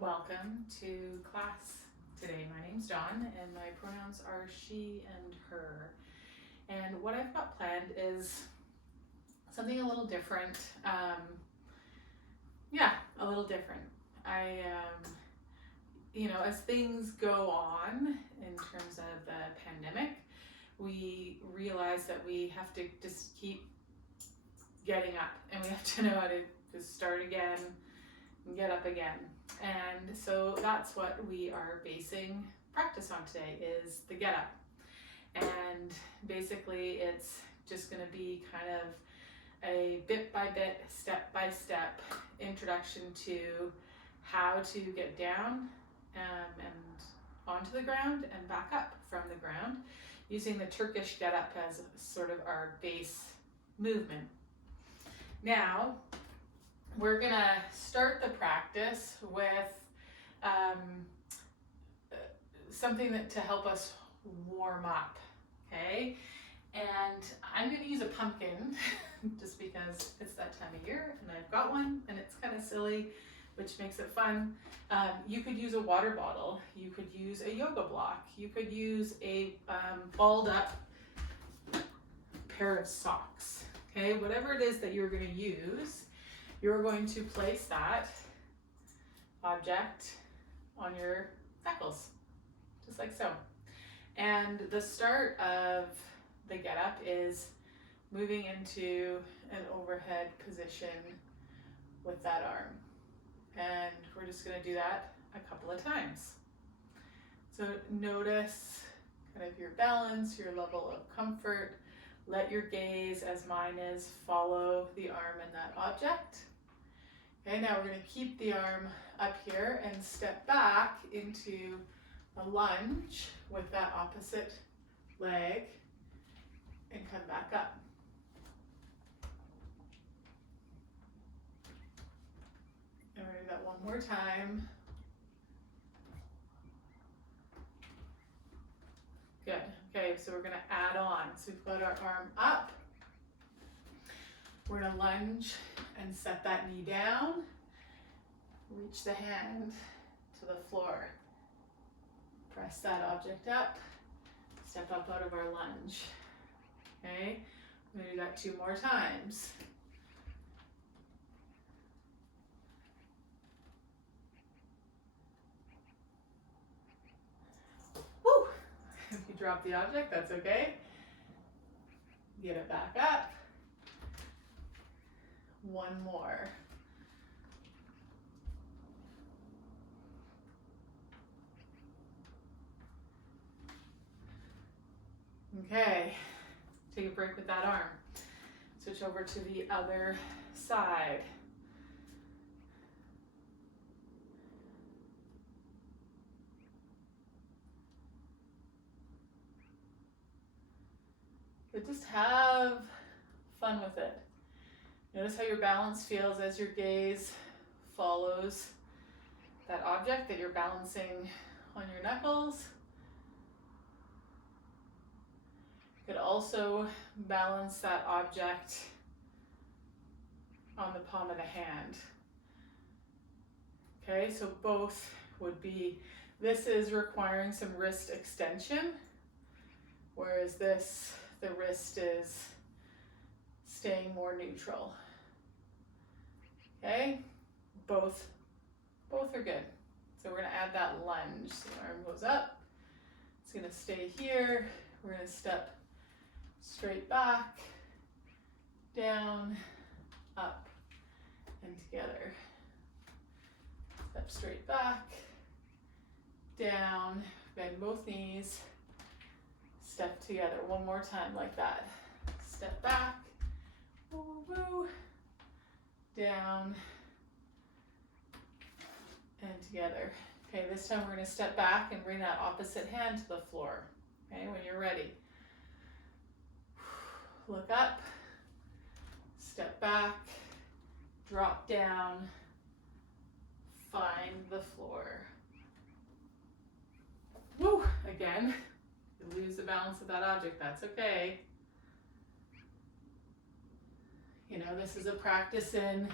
Welcome to class today. My name's Dawn and my pronouns are she and her. And what I've got planned is something a little different. A little different. As things go on in terms of the pandemic, we realize that we have to just keep getting up and we have to know how to just start again and get up again. And so that's what we are basing practice on today, is the get up. And basically it's just going to be kind of a bit by bit, step by step introduction to how to get down and onto the ground and back up from the ground, using the Turkish get up as sort of our base movement. Now, we're gonna start the practice with something to help us warm up, okay? And I'm gonna use a pumpkin just because it's that time of year and I've got one and it's kind of silly, which makes it fun. You could use a water bottle, you could use a yoga block, you could use a balled up pair of socks, okay? Whatever it is that you're gonna use, you're going to place that object on your knuckles, just like so. And the start of the get up is moving into an overhead position with that arm. And we're just gonna do that a couple of times. So notice kind of your balance, your level of comfort. Let your gaze, as mine is, follow the arm and that object. Okay, now we're going to keep the arm up here and step back into a lunge with that opposite leg and come back up. And we're going to do that one more time. Good. Okay, so we're going to add on. So we've got our arm up. We're going to lunge and set that knee down. Reach the hand to the floor. Press that object up. Step up out of our lunge. Okay, I'm going to do that 2 more times. Woo! If you drop the object, that's okay. Get it back up. 1 more. Okay, take a break with that arm. Switch over to the other side. But just have fun with it. Notice how your balance feels as your gaze follows that object that you're balancing on your knuckles. You could also balance that object on the palm of the hand. Okay, so both would be, this is requiring some wrist extension, whereas this, the wrist is staying more neutral. Okay, both are good. So we're gonna add that lunge. So the arm goes up, it's gonna stay here. We're gonna step straight back, down, up, and together. Step straight back, down, bend both knees, step together. 1 more time like that. Step back, woo, woo, down, and together. Okay, this time we're going to step back and bring that opposite hand to the floor. Okay, when you're ready. Look up, step back, drop down, find the floor. Woo, again, you lose the balance of that object, that's okay. You know, this is a practice in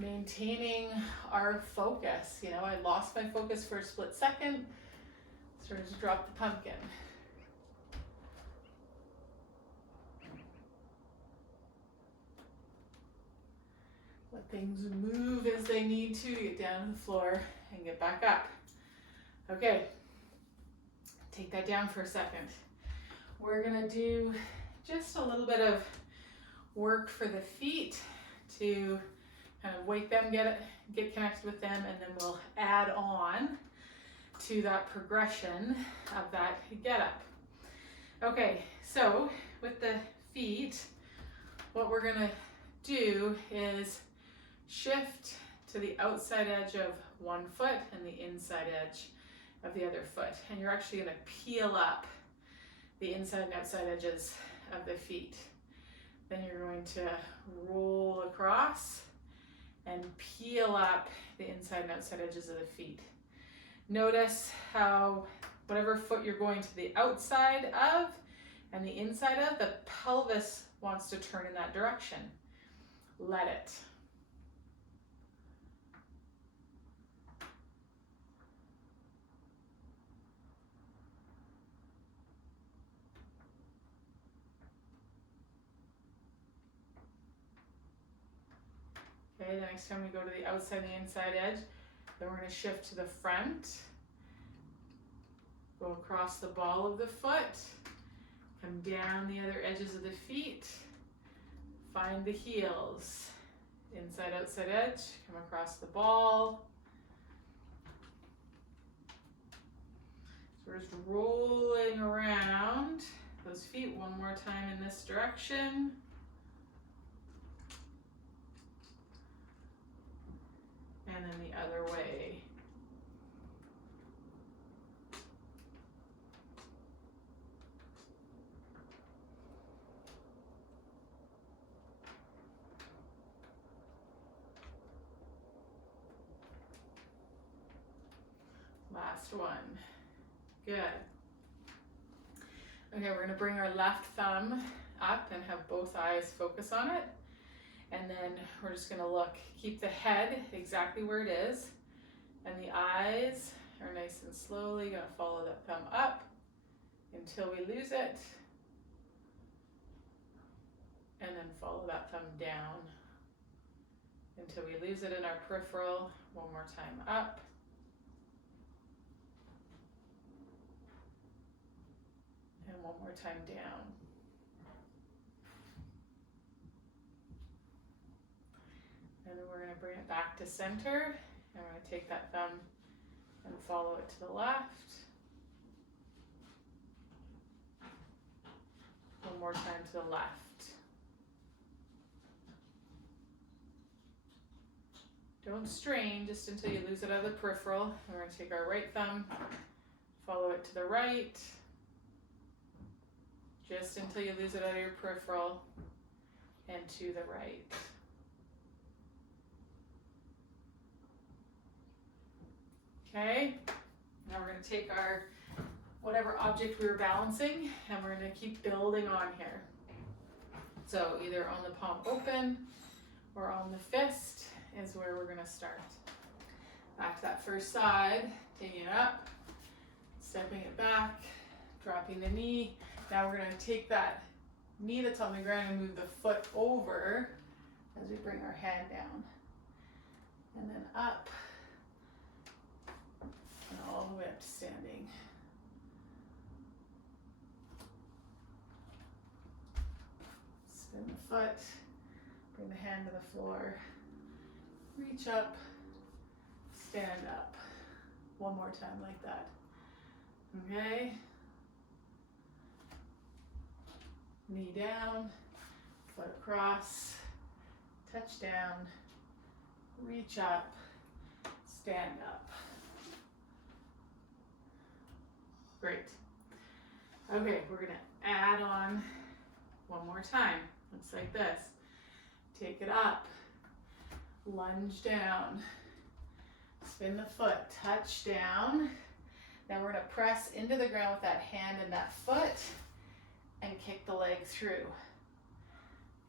maintaining our focus. You know, I lost my focus for a split second, started to drop the pumpkin. Let things move as they need to get down to the floor and get back up. Okay, take that down for a second. We're gonna do just a little bit of work for the feet to kind of wake them, get connected with them, and then we'll add on to that progression of that get up. Okay, so with the feet, what we're gonna do is shift to the outside edge of one foot and the inside edge of the other foot. And you're actually gonna peel up the inside and outside edges of the feet. Then you're going to roll across and peel up the inside and outside edges of the feet. Notice how whatever foot you're going to the outside of and the inside of, the pelvis wants to turn in that direction. Let it. Okay, the next time we go to the outside and the inside edge, then we're going to shift to the front, go across the ball of the foot, come down the other edges of the feet, find the heels, inside, outside edge, come across the ball. So we're just rolling around those feet one more time in this direction. And then the other way. Last one. Good. Okay, we're going to bring our left thumb up and have both eyes focus on it. And then we're just going to look, keep the head exactly where it is, and the eyes are nice and slowly going to follow that thumb up until we lose it, and then follow that thumb down until we lose it in our peripheral. One more time up. And one more time down. And then we're going to bring it back to center. And we're going to take that thumb and follow it to the left. One more time to the left. Don't strain just until you lose it out of the peripheral. And we're going to take our right thumb, follow it to the right, just until you lose it out of your peripheral, and to the right. Okay, now we're going to take our whatever object we were balancing and we're going to keep building on here. So either on the palm open or on the fist is where we're going to start. Back to that first side, taking it up, stepping it back, dropping the knee. Now we're going to take that knee that's on the ground and move the foot over as we bring our hand down. And then up. And all the way up to standing. Spin the foot, bring the hand to the floor, reach up, stand up. One more time like that. Okay? Knee down, foot across, touch down, reach up, stand up. Great. Okay, we're gonna add on one more time. Looks like this. Take it up, lunge down, spin the foot, touch down. Then we're gonna press into the ground with that hand and that foot and kick the leg through.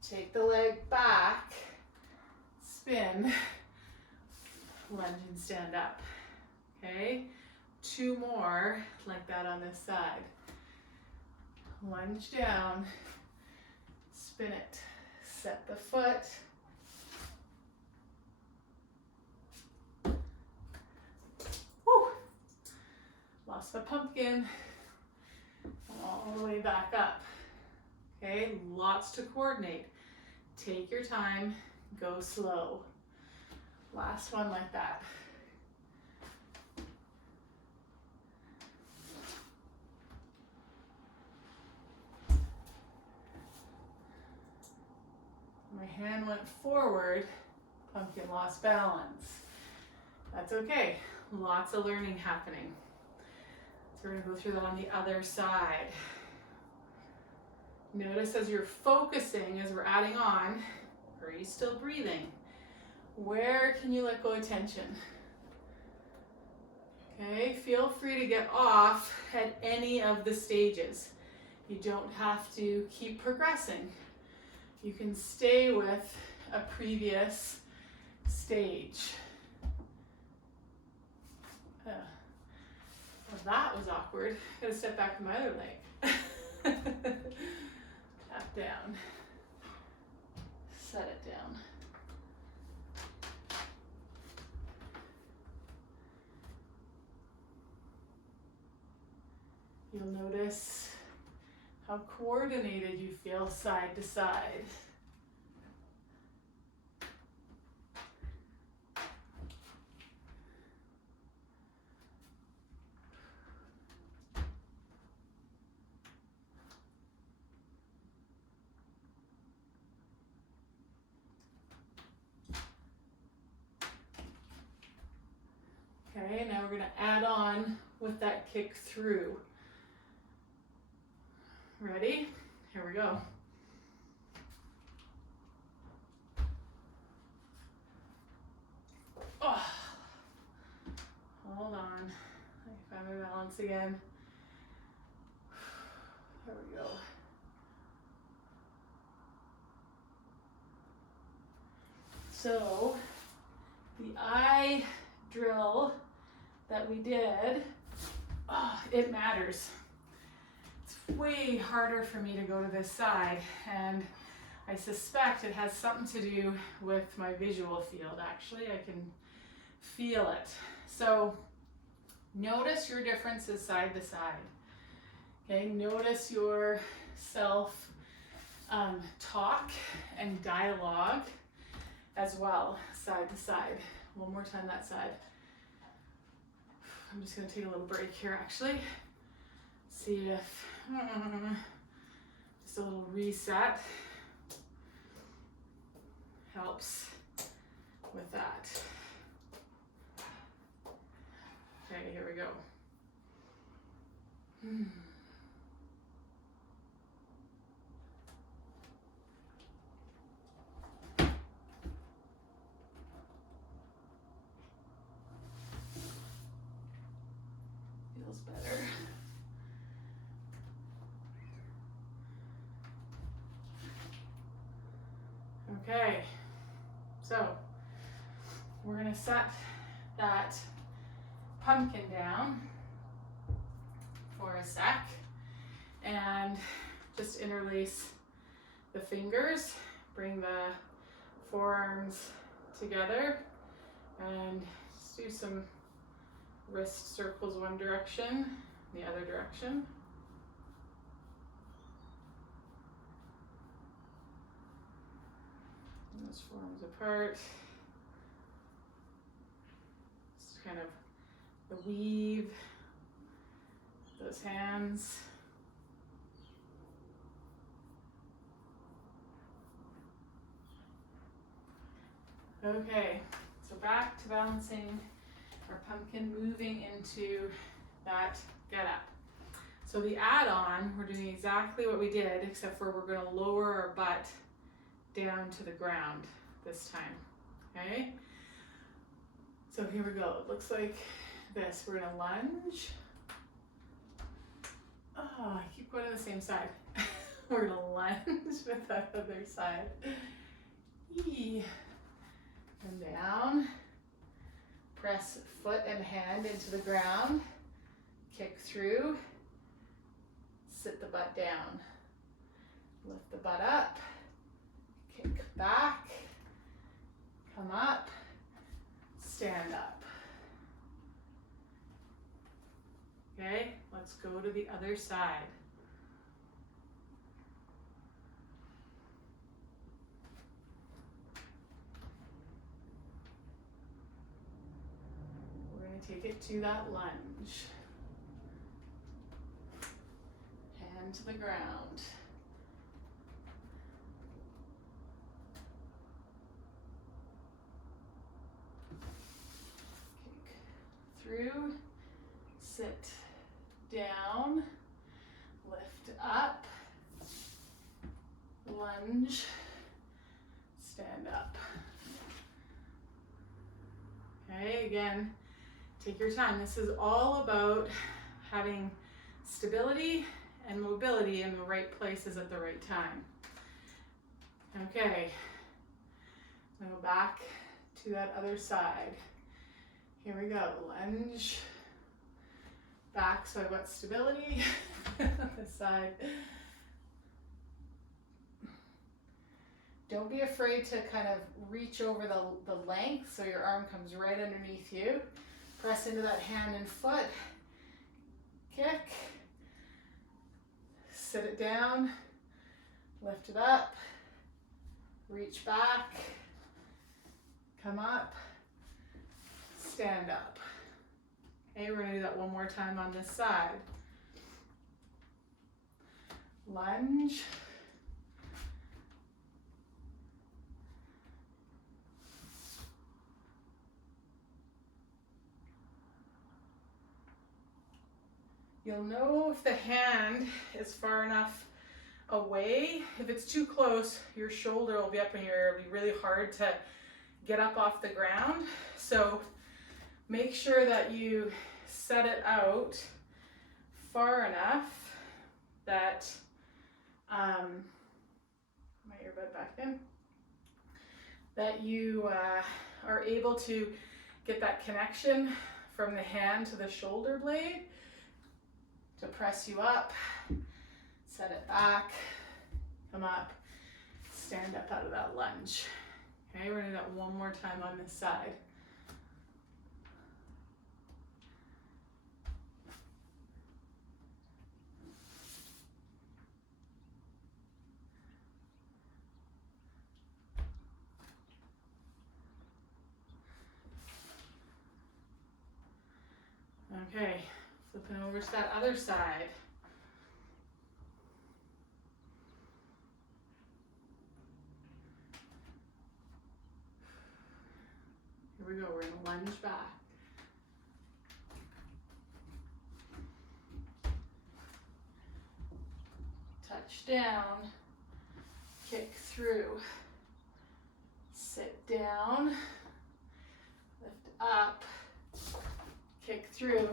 Take the leg back, spin, lunge and stand up. Okay, 2 more like that on this side. Lunge down, spin it, set the foot. Woo! Lost my pumpkin. All the way back up. Okay, lots to coordinate. Take your time, go slow. Last one like that. My hand went forward, pumpkin lost balance. That's okay, lots of learning happening. So we're gonna go through that on the other side. Notice as you're focusing, as we're adding on, are you still breathing? Where can you let go of tension? Okay, feel free to get off at any of the stages. You don't have to keep progressing. You can stay with a previous stage. Well, that was awkward. Gotta step back to my other leg. Tap down. Set it down. You'll notice how coordinated you feel side to side. Okay, now we're going to add on with that kick through. Ready? Here we go. Oh. Hold on. I find my balance again. There we go. So, the eye drill that we did, it matters. It's way harder for me to go to this side, and I suspect it has something to do with my visual field. Actually, I can feel it. So notice your differences side to side. Okay, notice your self talk and dialogue as well, side to side. One more time that side. I'm just going to take a little break here actually. See if, just a little reset helps with that. Okay, here we go. Feels better. Okay, so we're going to set that pumpkin down for a sec and just interlace the fingers, bring the forearms together, and just do some wrist circles one direction, the other direction. And those forearms apart. Just kind of the weave, those hands. Okay, so back to balancing our pumpkin, moving into that get up. So the add-on, we're doing exactly what we did, except for we're going to lower our butt down to the ground this time, okay? So here we go. It looks like this. We're going to lunge. Oh, I keep going to the same side. We're going to lunge with that other side. And down. Press foot and hand into the ground, kick through, sit the butt down. Lift the butt up, kick back, come up, stand up. Okay, let's go to the other side. We're going to take it to that lunge. Hand to the ground. Kick through, sit down, lift up, lunge, stand up. Okay, again, take your time. This is all about having stability and mobility in the right places at the right time. Okay, now go back to that other side. Here we go, lunge, back so I've got stability, this side. Don't be afraid to kind of reach over the length so your arm comes right underneath you. Press into that hand and foot, kick, sit it down, lift it up, reach back, come up, stand up. Okay, we're gonna do that one more time on this side. Lunge. You'll know if the hand is far enough away. If it's too close, your shoulder will be up in your ear. It'll be really hard to get up off the ground. So make sure that you set it out far enough that, my earbud back in, that you are able to get that connection from the hand to the shoulder blade to press you up, set it back, come up, stand up out of that lunge. Okay, we're gonna do that one more time on this side. Okay, flipping over to that other side. Here we go, we're gonna lunge back. Touch down, kick through, sit down, lift up, kick through.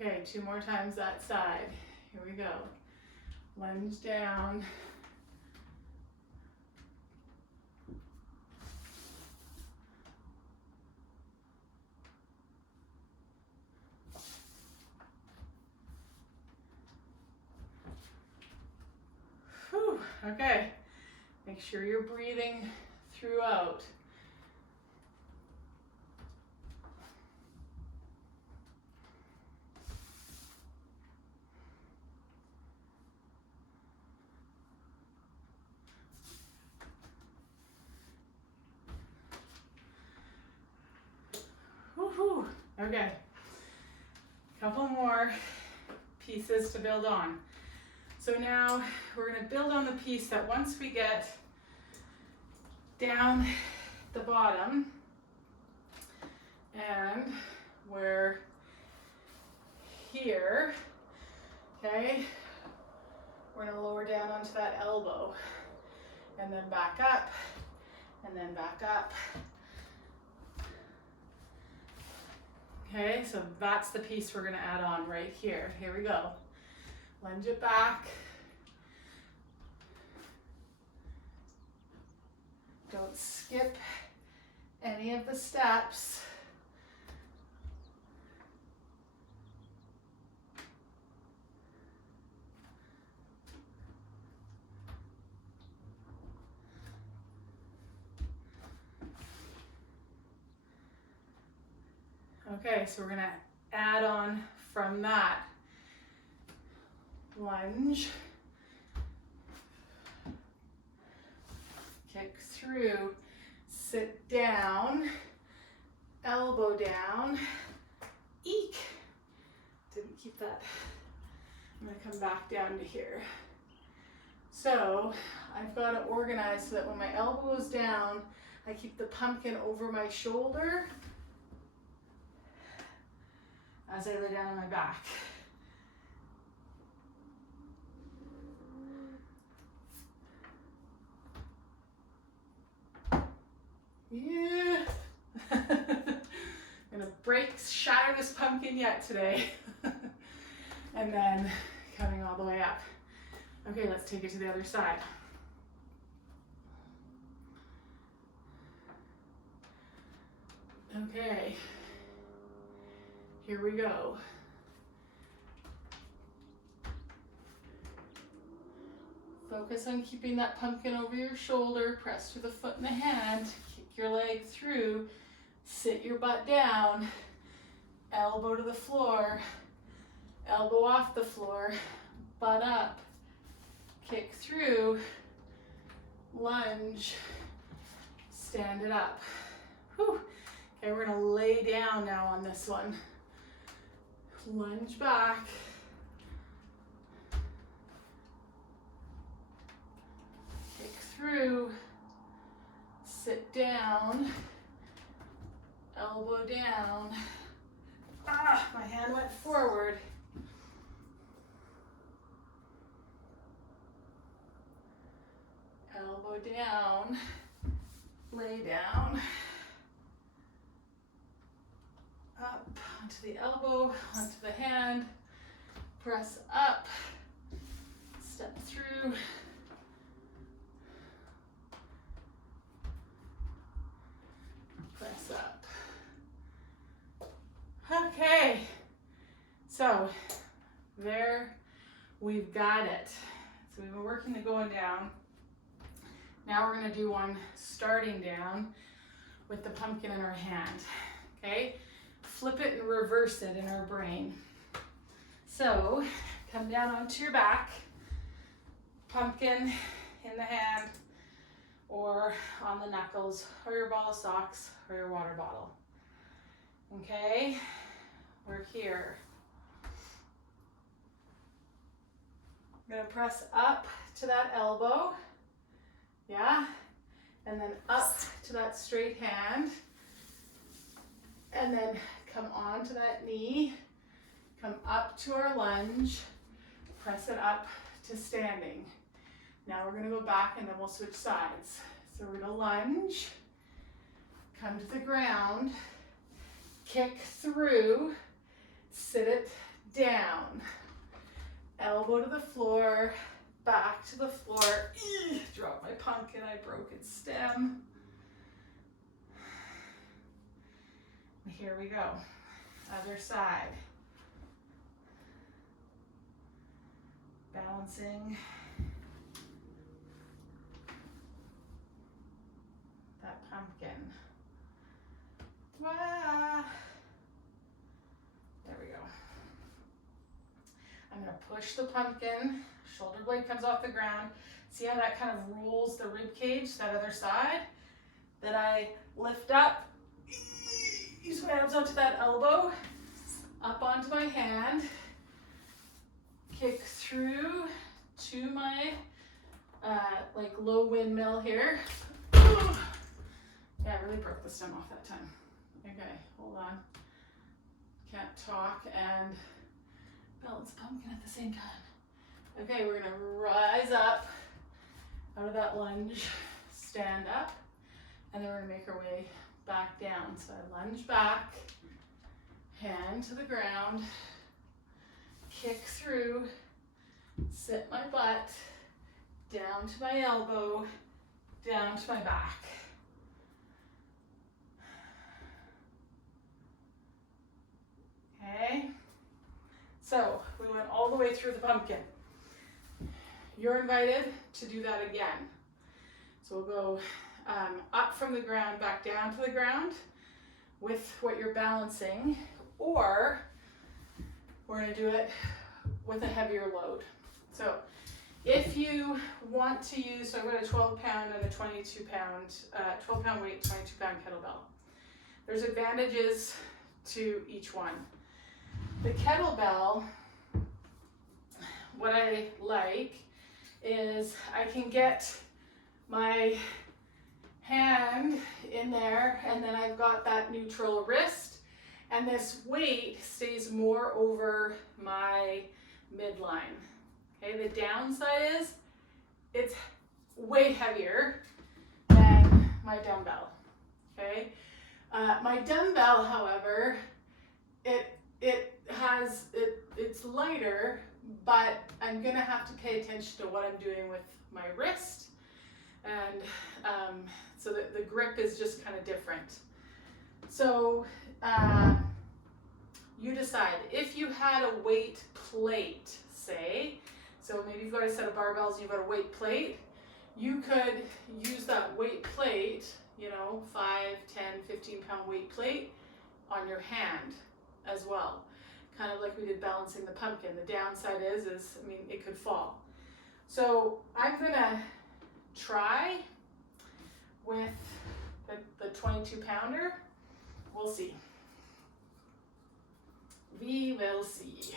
Okay, 2 more times that side. Here we go. Lunge down. Whew, okay. Make sure you're breathing throughout. Woo-hoo. Okay. Couple more pieces to build on. So now we're going to build on the piece that once we get down the bottom and we're here, okay, we're going to lower down onto that elbow and then back up and then back up. Okay, so that's the piece we're going to add on right here. Here we go. Lunge it back, Don't skip any of the steps. Okay, so we're gonna add on from that. Lunge, kick through, sit down, elbow down, eek. Didn't keep that. I'm gonna come back down to here. So I've got to organize so that when my elbow is down, I keep the pumpkin over my shoulder as I lay down on my back. Yeah. I'm gonna shatter this pumpkin yet today. And then coming all the way up. Okay, let's take it to the other side. Okay, here we go. Focus on keeping that pumpkin over your shoulder, press through the foot and the hand, kick your leg through, sit your butt down, elbow to the floor, elbow off the floor, butt up, kick through, lunge, stand it up. Whew. Okay, we're gonna lay down now on this one. Lunge back. Kick through, sit down, elbow down. Ah, my hand went forward. Elbow down, lay down, up onto the elbow, onto the hand, press up, step through, press up. Okay, so there we've got it. So we've been working to going down. Now we're gonna do one starting down with the pumpkin in our hand, okay? Flip it and reverse it in our brain. So come down onto your back, pumpkin in the hand, or on the knuckles, or your ball of socks, or your water bottle. Okay, we're here. I'm gonna press up to that elbow. Yeah, and then up to that straight hand, and then come on to that knee, come up to our lunge, press it up to standing. Now we're gonna go back and then we'll switch sides. So we're gonna lunge, come to the ground, kick through, sit it down, elbow to the floor, back to the floor. Drop my pumpkin, I broke its stem. Here we go. Other side. Balancing that pumpkin. Wah. There we go. I'm going to push the pumpkin. Shoulder blade comes off the ground. See how that kind of rolls the rib cage, that other side? Then I lift up, use my arms onto that elbow, up onto my hand, kick through to my like low windmill here. Yeah, I really broke the stem off that time. Okay, hold on. Can't talk and balance pumpkin at the same time. Okay, we're gonna rise up out of that lunge, stand up, and then we're gonna make our way back down. So I lunge back, hand to the ground, kick through, sit my butt, down to my elbow, down to my back. Okay, so we went all the way through the pumpkin. You're invited to do that again. So we'll go up from the ground, back down to the ground with what you're balancing, or we're gonna do it with a heavier load. So if you want to use, so I've got a 12-pound and a 22-pound, 12-pound weight, 22-pound kettlebell. There's advantages to each one. The kettlebell, what I like is I can get my hand in there, and then I've got that neutral wrist, and this weight stays more over my midline. Okay, the downside is it's way heavier than my dumbbell. Okay, my dumbbell, however, it's lighter, but I'm gonna have to pay attention to what I'm doing with my wrist, and so the grip is just kind of different. So you decide. If you had a weight plate, say, so maybe you've got a set of barbells and you've got a weight plate, you could use that weight plate, 5, 10, 15-pound weight plate on your hand as well. Kind of like we did balancing the pumpkin. The downside is it could fall. So I'm gonna try with the 22-pounder. We'll see. We will see.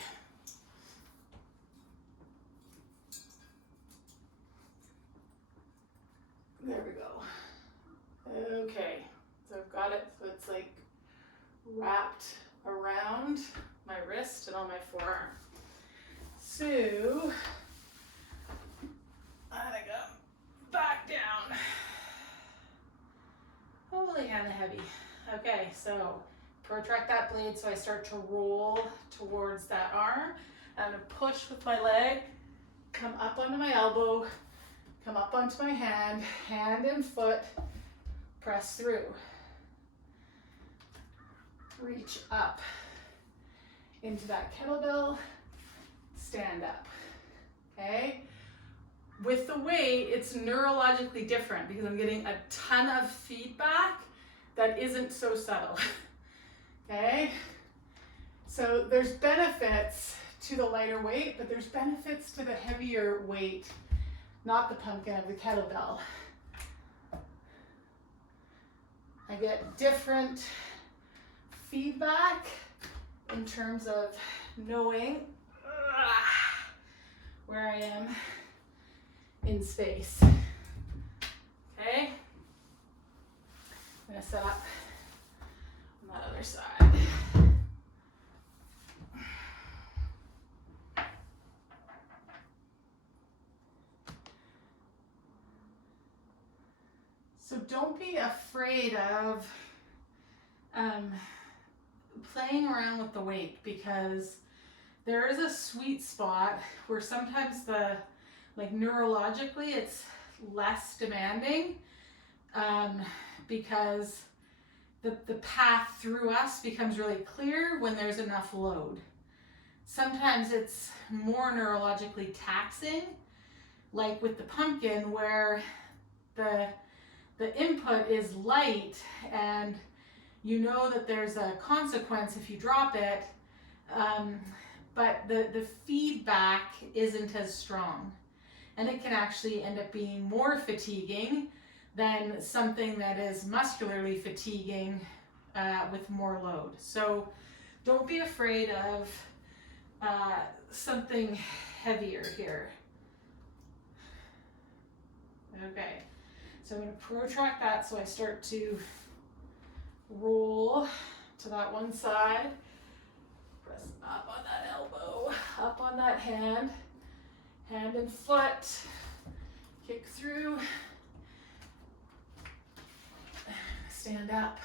There we go. Okay, so I've got it, so it's like wrapped around my wrist and on my forearm. So I'm gonna go back down. Holy kind of heavy. Okay, so protract that blade so I start to roll towards that arm. I'm gonna push with my leg, come up onto my elbow, come up onto my hand, hand and foot, press through. Reach up into that kettlebell, stand up, okay? With the weight, it's neurologically different because I'm getting a ton of feedback that isn't so subtle, okay? So there's benefits to the lighter weight, but there's benefits to the heavier weight, not the pumpkin, of the kettlebell. I get different feedback in terms of knowing where I am in space. Okay, I'm gonna set up on that other side. So don't be afraid of playing around with the weight, because there is a sweet spot where sometimes neurologically it's less demanding because the path through us becomes really clear when there's enough load. Sometimes it's more neurologically taxing, like with the pumpkin, where the input is light and you know that there's a consequence if you drop it, but the feedback isn't as strong. And it can actually end up being more fatiguing than something that is muscularly fatiguing with more load. So don't be afraid of something heavier here. Okay, so I'm going to protract that so I start to roll to that one side, press up on that elbow, up on that hand, hand and foot, kick through, stand up.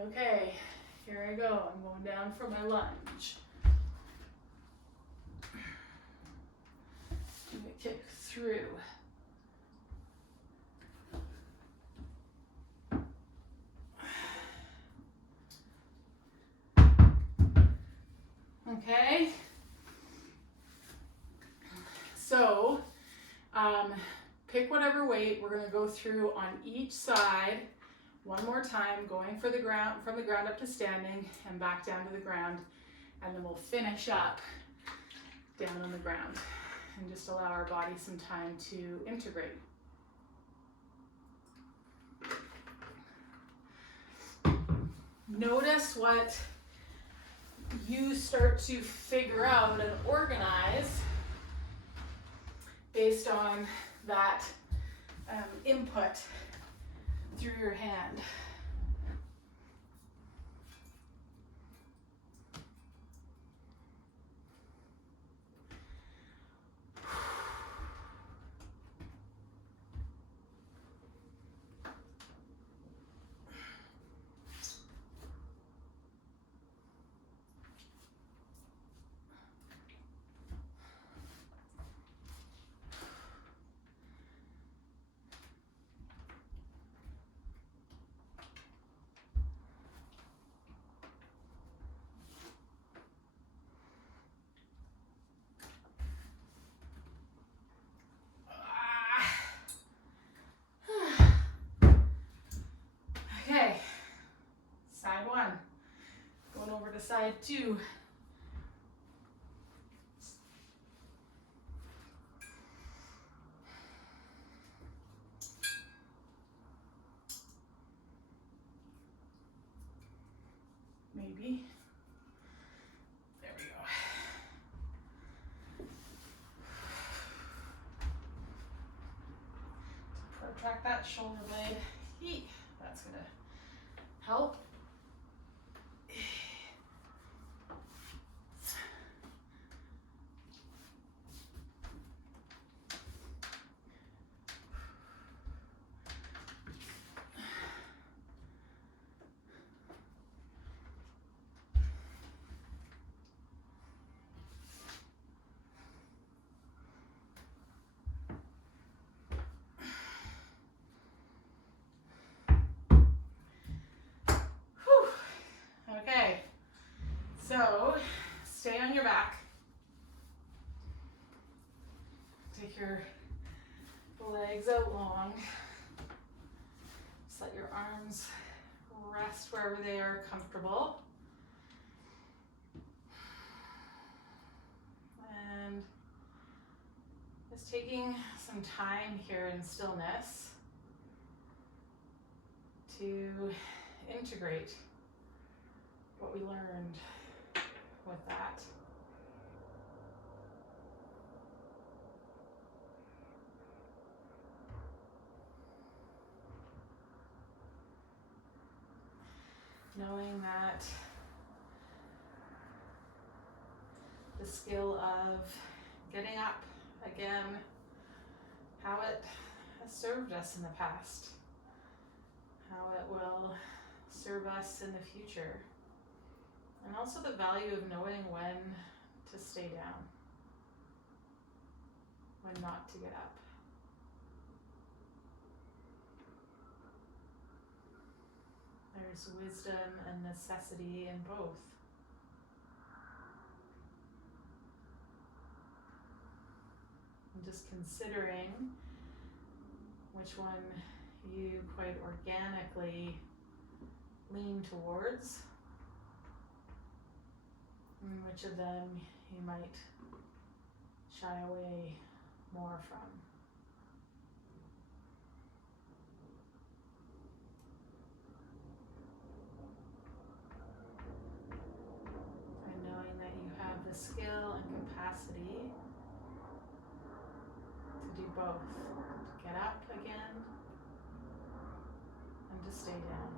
Okay, here I go. I'm going down for my lunge. Do a kick through. Okay? So, pick whatever weight. We're gonna go through on each side one more time, going for the ground, from the ground up to standing and back down to the ground. And then we'll finish up down on the ground and just allow our body some time to integrate. Notice what you start to figure out and organize based on that input through your hand. Okay, side one, going over to side two. Maybe. There we go. Protract that shoulder blade. That's gonna help. Okay, so stay on your back. Take your legs out long. Just let your arms rest wherever they are comfortable. And just taking some time here in stillness to integrate what we learned with that. Knowing that the skill of getting up again, how it has served us in the past, how it will serve us in the future. And also the value of knowing when to stay down, when not to get up. There's wisdom and necessity in both. And just considering which one you quite organically lean towards, and which of them you might shy away more from. And knowing that you have the skill and capacity to do both, to get up again and to stay down.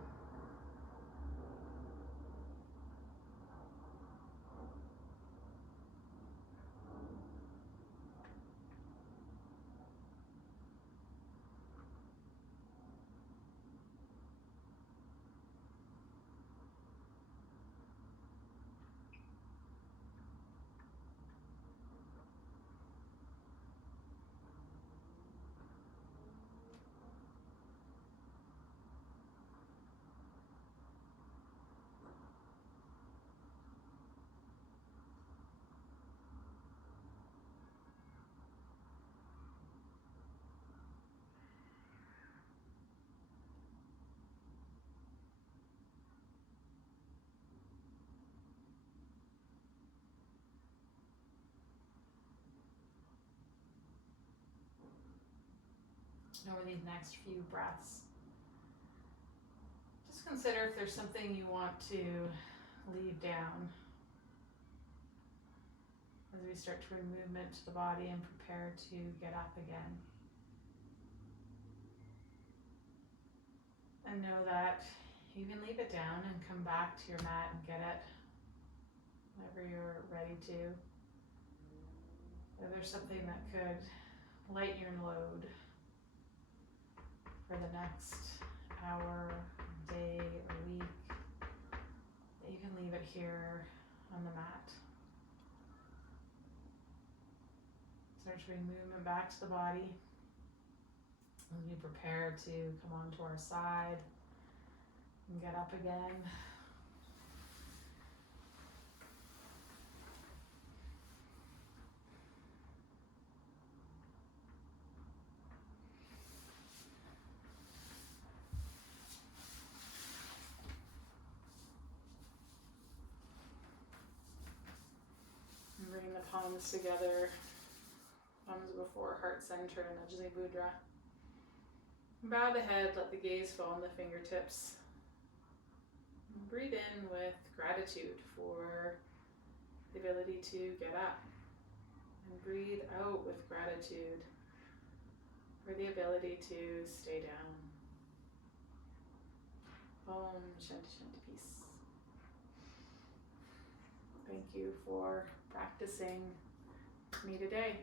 over these next few breaths. Just consider if there's something you want to leave down as we start to bring movement to the body and prepare to get up again. And know that you can leave it down and come back to your mat and get it whenever you're ready to. If there's something that could lighten your load for the next hour, day, or week, that you can leave it here on the mat. Start to bring movement back to the body as we prepare to come onto our side and get up again. And bring the palms together, palms before heart center in Ajali Mudra. Bow the head, let the gaze fall on the fingertips. And breathe in with gratitude for the ability to get up. And breathe out with gratitude for the ability to stay down. Om Shanti Shanti, peace. Thank you for practicing me today.